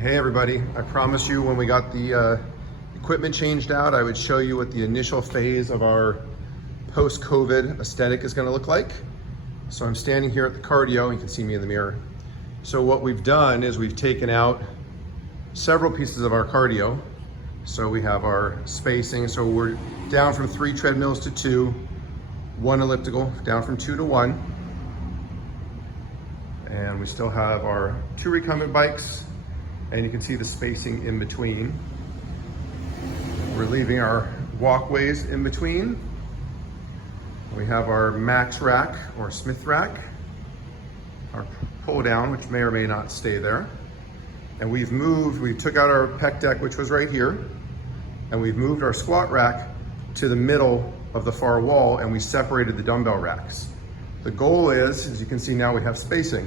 Hey everybody, I promised you when we got the equipment changed out, I would show you what the initial phase of our post-COVID aesthetic is gonna look like. So I'm standing here at the cardio, you can see me in the mirror. So what we've done is we've taken out several pieces of our cardio. So we have our spacing, so we're down from 3 treadmills to 2, 1 elliptical, down from 2 to 1. And we still have our 2 recumbent bikes, and you can see the spacing in between. We're leaving our walkways in between. We have our max rack or Smith rack, our pull down, which may or may not stay there. And we took out our pec deck, which was right here, and we've moved our squat rack to the middle of the far wall, and we separated the dumbbell racks. The goal is, as you can see now, we have spacing.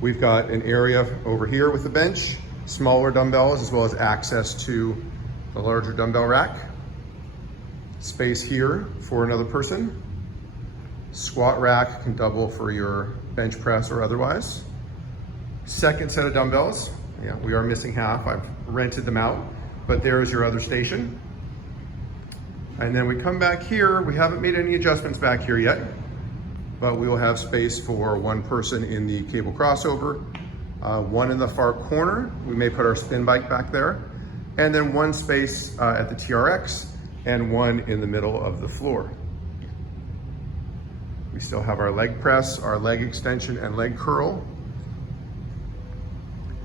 We've got an area over here with the bench, smaller dumbbells, as well as access to the larger dumbbell rack. Space here for another person. Squat rack can double for your bench press or otherwise. Second set of dumbbells. Yeah, we are missing half. I've rented them out, but there's your other station. And then we come back here. We haven't made any adjustments back here yet, but we will have space for one person in the cable crossover, one in the far corner. We may put our spin bike back there, and then one space at the TRX and one in the middle of the floor. We still have our leg press, our leg extension and leg curl.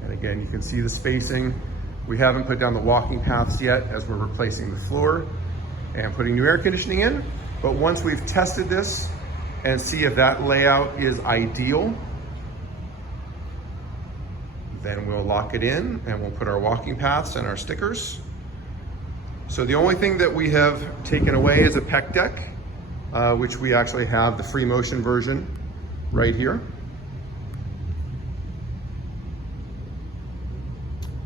And again, you can see the spacing. We haven't put down the walking paths yet as we're replacing the floor and putting new air conditioning in. But once we've tested this and see if that layout is ideal, then we'll lock it in and we'll put our walking paths and our stickers. So the only thing that we have taken away is a pec deck, which we actually have the free motion version right here.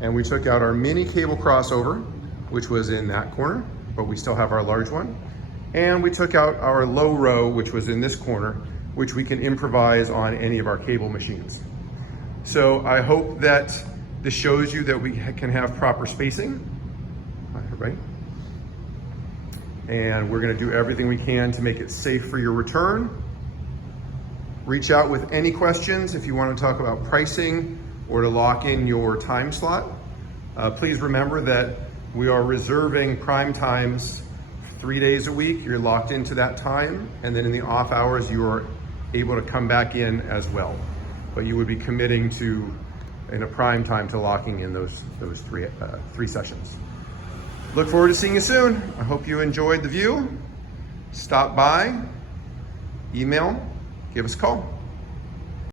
And we took out our mini cable crossover, which was in that corner, but we still have our large one. And we took out our low row, which was in this corner, which we can improvise on any of our cable machines. So I hope that this shows you that we can have proper spacing, right? And we're gonna do everything we can to make it safe for your return. Reach out with any questions if you wanna talk about pricing or to lock in your time slot. Please remember that we are reserving prime times 3 days a week. You're locked into that time, and then in the off hours, you are able to come back in as well. But you would be committing to, in a prime time, to locking in those three sessions. Look forward to seeing you soon. I hope you enjoyed the view. Stop by, email, give us a call.